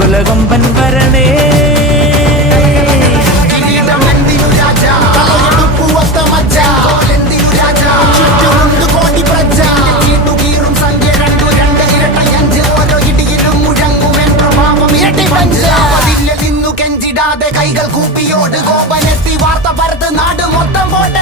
കുലകൊമ്പൻ വരണേ. കൈകൾ കൂപ്പിയോട് കോപനെത്തി വാർത്ത പരത്ത് നാട് മൊത്തം പോട്ടെ.